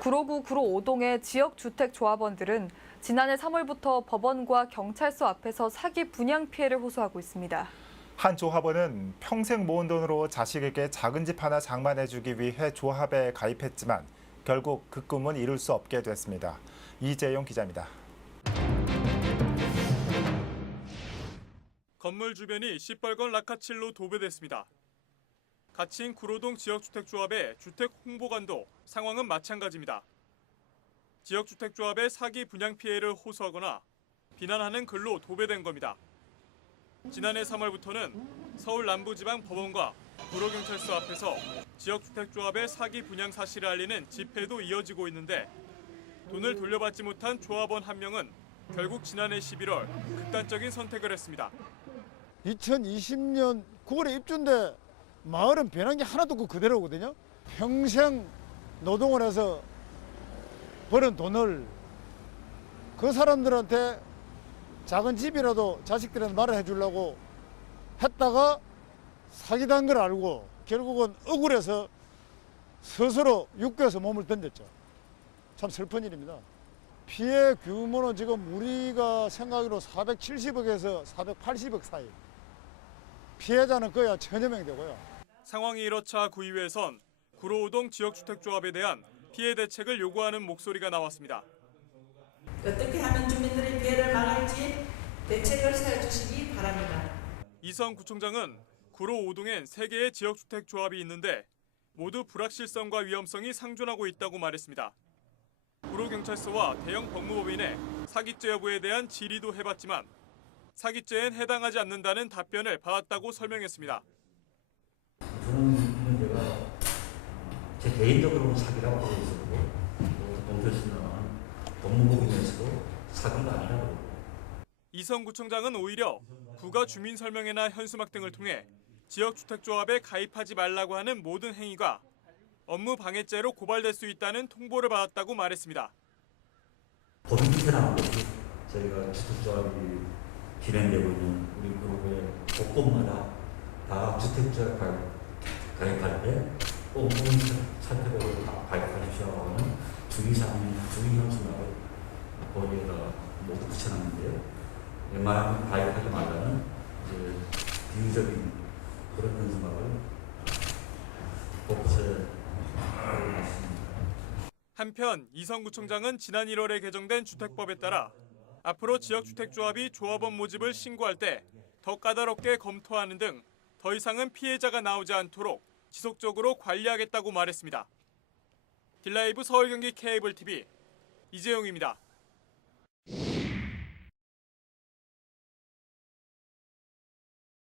구로구 구로 5동의 지역주택조합원들은 지난해 3월부터 법원과 경찰서 앞에서 사기 분양 피해를 호소하고 있습니다. 한 조합원은 평생 모은 돈으로 자식에게 작은 집 하나 장만해주기 위해 조합에 가입했지만 결국 그 꿈은 이룰 수 없게 됐습니다. 이재용 기자입니다. 건물 주변이 시뻘건 라카칠로 도배됐습니다. 갇힌 구로동 지역주택조합의 주택 홍보관도 상황은 마찬가지입니다. 지역주택조합의 사기 분양 피해를 호소하거나 비난하는 글로 도배된 겁니다. 지난해 3월부터는 서울 남부지방 법원과 구로경찰서 앞에서 지역주택조합의 사기 분양 사실을 알리는 집회도 이어지고 있는데 돈을 돌려받지 못한 조합원 한 명은 결국 지난해 11월 극단적인 선택을 했습니다. 2020년 9월에 입주인데 마을은 변한 게 하나도 없고 그대로거든요. 평생 노동을 해서 벌은 돈을 그 사람들한테 작은 집이라도 자식들한테 말을 해주려고 했다가 사기단 걸 알고 결국은 억울해서 스스로 육교에서 몸을 던졌죠. 참 슬픈 일입니다. 피해 규모는 지금 우리가 생각으로 470억에서 480억 사이. 피해자는 거의 한 천여 명 되고요. 상황이 이렇자 구의회에선 구로우동 지역주택조합에 대한 피해 대책을 요구하는 목소리가 나왔습니다. 어떻게 하면 주민들의 피해를 막을지 대책을 세워주시기 바랍니다. 이성 구청장은 구로 5동엔 3개의 지역주택조합이 있는데 모두 불확실성과 위험성이 상존하고 있다고 말했습니다. 구로경찰서와 대형 법무법인에 사기죄 여부에 대한 질의도 해봤지만 사기죄엔 해당하지 않는다는 답변을 받았다고 설명했습니다. 저는 데가 제 개인적으로는 사기라고 보고 있었고 또 동조신은 법무부에서도 사기가 아니라고 보고 이성 구청장은 오히려 부가 주민 설명회나 현수막 등을 통해 지역주택조합에 가입하지 말라고 하는 모든 행위가 업무 방해죄로 고발될 수 있다는 통보를 받았다고 말했습니다. 법인 비판하는 것이 저희가 주택조합이 진행되고 있는 우리 그룹의 곳곳마다 다 가입, 가입할 때 꼼꼼히 살펴보고 다 가입하십시오 하는 주의사항, 주의 현수막을 거기에다가 모두 붙여놨는데요. 웬만하면 가입하지 말라는 이제 비유적인 그런 현수막을 곳곳에. 한편 이성구청장은 지난 1월에 개정된 주택법에 따라 앞으로 지역주택조합이 조합원 모집을 신고할 때 더 까다롭게 검토하는 등 더 이상은 피해자가 나오지 않도록 지속적으로 관리하겠다고 말했습니다. 딜라이브 서울 경기 케이블 TV 이재용입니다.